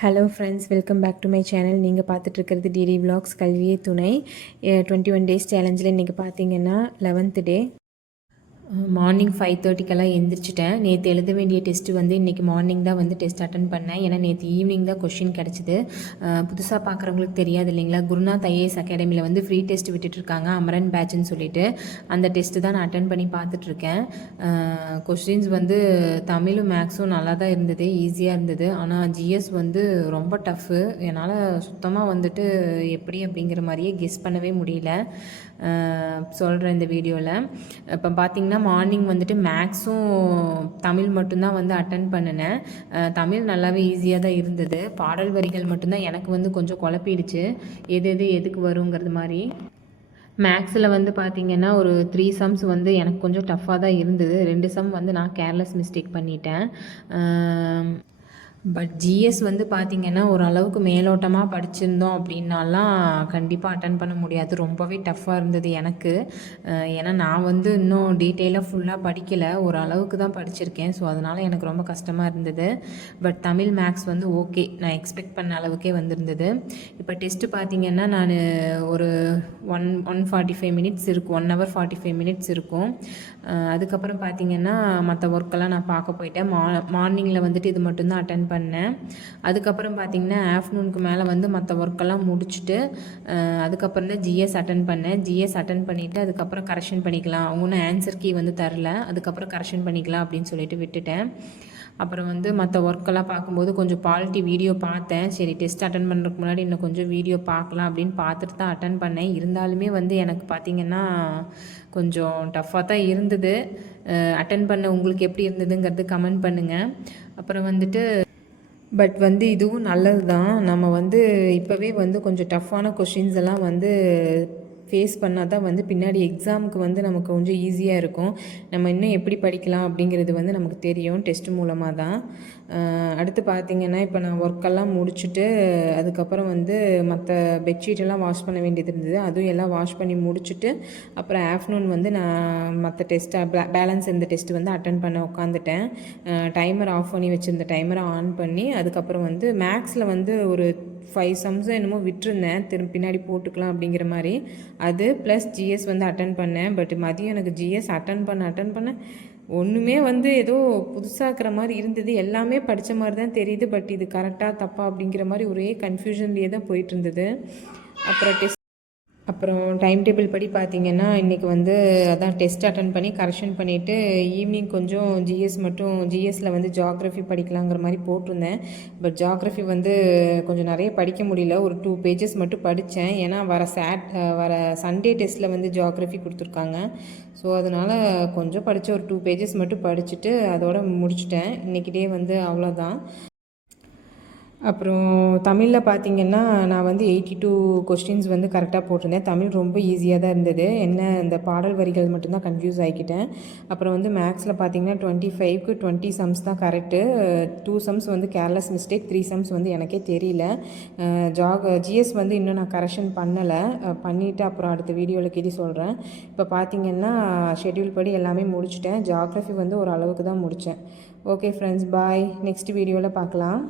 Hello friends, welcome back to my channel. நீங்கள் பார்த்துட்ருக்கிறது DD vlogs கல்வியே துணை. 21 டேஸ் சேலஞ்சில் இன்றைக்கி பார்த்தீங்கன்னா 11th டே. மார்னிங் 5:30க்கெல்லாம் எழுந்திரிச்சிட்டேன். நேற்று எழுத வேண்டிய டெஸ்ட்டு வந்து இன்றைக்கி மார்னிங் தான் வந்து டெஸ்ட் அட்டன் பண்ணேன். ஏன்னா நேற்று ஈவினிங் தான் கொஷின் கிடச்சிது. புதுசாக பார்க்குறவங்களுக்கு தெரியாது இல்லைங்களா, குருநாத் ஐஏஎஸ் அகாடமியில் வந்து ஃப்ரீ டெஸ்ட் விட்டுட்ருக்காங்க, அமரன் பேட்ச்னு சொல்லிட்டு. அந்த டெஸ்ட்டு தான் நான் அட்டன் பண்ணி பார்த்துட்ருக்கேன். கொஷின்ஸ் வந்து தமிழும் மேக்ஸும் நல்லா தான் இருந்தது, ஈஸியாக இருந்தது. ஆனால் ஜிஎஸ் வந்து ரொம்ப டஃப்பு. என்னால் சுத்தமாக வந்துட்டு எப்படி அப்படிங்கிற மாதிரியே கெஸ் பண்ணவே முடியல. சொல்கிறேன் இந்த வீடியோவில். இப்போ பார்த்திங்கன்னா மார்னிங் வந்துட்டு மேக்ஸும் தமிழ் மட்டும்தான் வந்து அட்டன் பண்ணினேன். தமிழ் நல்லாவே ஈஸியாக தான் இருந்தது. பாடல் வரிகள் மட்டும்தான் எனக்கு வந்து கொஞ்சம் குழப்பிடுச்சு, எதுக்கு வருங்கிறது மாதிரி. மேக்ஸில் வந்து பார்த்திங்கன்னா ஒரு 3 சம்ஸ் வந்து எனக்கு கொஞ்சம் டஃப்பாக தான் இருந்தது. 2 சம் வந்து நான் கேர்லெஸ் மிஸ்டேக் பண்ணிட்டேன். பட் ஜிஎஸ் வந்து பார்த்திங்கன்னா ஓரளவுக்கு மேலோட்டமாக படிச்சிருந்தோம் அப்படின்னாலாம் கண்டிப்பாக அட்டன் பண்ண முடியாது. ரொம்பவே டஃப்பாக இருந்தது எனக்கு. ஏன்னா நான் வந்து இன்னும் டீட்டெயிலாக ஃபுல்லாக படிக்கலை, ஓரளவுக்கு தான் படிச்சிருக்கேன். ஸோ அதனால் எனக்கு ரொம்ப கஷ்டமாக இருந்தது. பட் தமிழ் மேக்ஸ் வந்து ஓகே, நான் எக்ஸ்பெக்ட் பண்ண அளவுக்கே வந்திருந்தது. இப்போ டெஸ்ட்டு பார்த்திங்கன்னா நான் ஒரு 145 மினிட்ஸ் இருக்கும், 1 hour 45 மினிட்ஸ் இருக்கும். அதுக்கப்புறம் பார்த்திங்கன்னா மற்ற ஒர்க்கெல்லாம் நான் பார்க்க போயிட்டேன். மார்னிங்கில் வந்துட்டு இது மட்டும்தான் அட்டன் பண்ணேன். அதுக்கப்புறம் பார்த்திங்கன்னா ஆஃப்டர்நூனுக்கு மேலே வந்து மற்ற ஒர்க்கெல்லாம் முடிச்சுட்டு அதுக்கப்புறம் தான் ஜிஎஸ் அட்டன் பண்ணேன். ஜிஎஸ் அட்டன் பண்ணிவிட்டு அதுக்கப்புறம் கரெக்ஷன் பண்ணிக்கலாம், ஒன்றும் ஆன்சர் கீ வந்து தரல, அதுக்கப்புறம் கரெக்ஷன் பண்ணிக்கலாம் அப்படின்னு சொல்லிட்டு விட்டுட்டேன். அப்புறம் வந்து மற்ற ஒர்க்கெல்லாம் பார்க்கும்போது கொஞ்சம் பாலிட்டி வீடியோ பார்த்தேன். சரி, டெஸ்ட் அட்டன் பண்ணுறதுக்கு முன்னாடி இன்னும் கொஞ்சம் வீடியோ பார்க்கலாம் அப்படின்னு பார்த்துட்டு தான் அட்டன் பண்ணேன். இருந்தாலுமே வந்து எனக்கு பார்த்திங்கன்னா கொஞ்சம் டஃப்பாக தான் இருந்தது. அட்டன் பண்ண உங்களுக்கு எப்படி இருந்ததுங்கிறது கமெண்ட் பண்ணுங்கள். அப்புறம் வந்துட்டு பட் வந்து இதுவும் நல்லது தான். நம்ம வந்து இப்போவே வந்து கொஞ்சம் டஃப்பான கொஷின்ஸ் எல்லாம் வந்து ஃபேஸ் பண்ணால் தான் வந்து பின்னாடி எக்ஸாமுக்கு வந்து நமக்கு கொஞ்சம் ஈஸியாக இருக்கும். நம்ம இன்னும் எப்படி படிக்கலாம் அப்படிங்கிறது வந்து நமக்கு தெரியும் டெஸ்ட் மூலமாக தான். அடுத்து பார்த்திங்கன்னா இப்போ நான் ஒர்க்கெல்லாம் முடிச்சுட்டு அதுக்கப்புறம் வந்து மற்ற பெட்ஷீட்டெல்லாம் வாஷ் பண்ண வேண்டியது இருந்தது. அதுவும் எல்லாம் வாஷ் பண்ணி முடிச்சுட்டு அப்புறம் ஆஃப்டர்நூன் வந்து நான் மற்ற டெஸ்ட்டை பேலன்ஸ் இந்த டெஸ்ட்டு வந்து அட்டன் பண்ண உட்காந்துட்டேன். டைமர் ஆஃப் பண்ணி வச்சுருந்த டைமரை ஆன் பண்ணி அதுக்கப்புறம் வந்து மேக்ஸில் வந்து ஒரு 5 சம்ஸ் என்னமோ விட்டுருந்தேன், திரும்ப பின்னாடி போட்டுக்கலாம் அப்படிங்கிற மாதிரி. அது ப்ளஸ் ஜிஎஸ் வந்து அட்டன் பண்ணேன். பட் மதியம் எனக்கு ஜிஎஸ் அட்டன் பண்ண ஒன்றுமே வந்து ஏதோ புதுசாக்குற மாதிரி இருந்தது. எல்லாமே படித்த மாதிரி தான் தெரியுது, பட் இது கரெக்டாக தப்பா அப்படிங்கிற மாதிரி ஒரே கன்ஃபியூஷன்லேயே தான் போயிட்டு இருந்தது. அப்புறம் டைம் டேபிள் படி பார்த்திங்கன்னா இன்றைக்கி வந்து அதான் டெஸ்ட் அட்டன் பண்ணி கரெக்ஷன் பண்ணிவிட்டு ஈவினிங் கொஞ்சம் ஜிஎஸ்சில் வந்து ஜியாகிரஃபி படிக்கலாங்கிற மாதிரி போட்டிருந்தேன். பட் ஜியாகிரஃபி வந்து கொஞ்சம் நிறைய படிக்க முடியல, ஒரு 2 பேஜஸ் மட்டும் படித்தேன். ஏன்னா வர சண்டே டெஸ்ட்டில் வந்து ஜியாகிரஃபி கொடுத்துருக்காங்க. ஸோ அதனால் கொஞ்சம் படித்த ஒரு 2 பேஜஸ் மட்டும் படிச்சுட்டு அதோட முடிச்சுட்டேன். இன்றைக்கி டே வந்து அவ்வளோதான். அப்புறம் தமிழில் பார்த்திங்கன்னா நான் வந்து 82 கொஸ்டின்ஸ் வந்து கரெக்டாக போட்டிருந்தேன். தமிழ் ரொம்ப ஈஸியாக தான் இருந்தது. என்ன இந்த பாடல் வரிகள் மட்டும்தான் கன்ஃபியூஸ் ஆகிக்கிட்டேன். அப்புறம் வந்து மேக்ஸில் பார்த்திங்கன்னா 25க்கு 20 சம்ஸ் தான் கரெக்டு. 2 சம்ஸ் வந்து கேர்லெஸ் மிஸ்டேக், 3 சம்ஸ் வந்து எனக்கே தெரியல. ஜிஎஸ் வந்து இன்னும் நான் கரெக்ஷன் பண்ணலை, பண்ணிவிட்டு அப்புறம் அடுத்த வீடியோவில் கேட்டி சொல்கிறேன். இப்போ பார்த்திங்கன்னா ஷெட்யூல் படி எல்லாமே முடிச்சுட்டேன். ஜியாகிரஃபி வந்து ஒரு அளவுக்கு தான் முடித்தேன். ஓகே ஃப்ரெண்ட்ஸ், பாய். நெக்ஸ்ட் வீடியோவில் பார்க்கலாம்.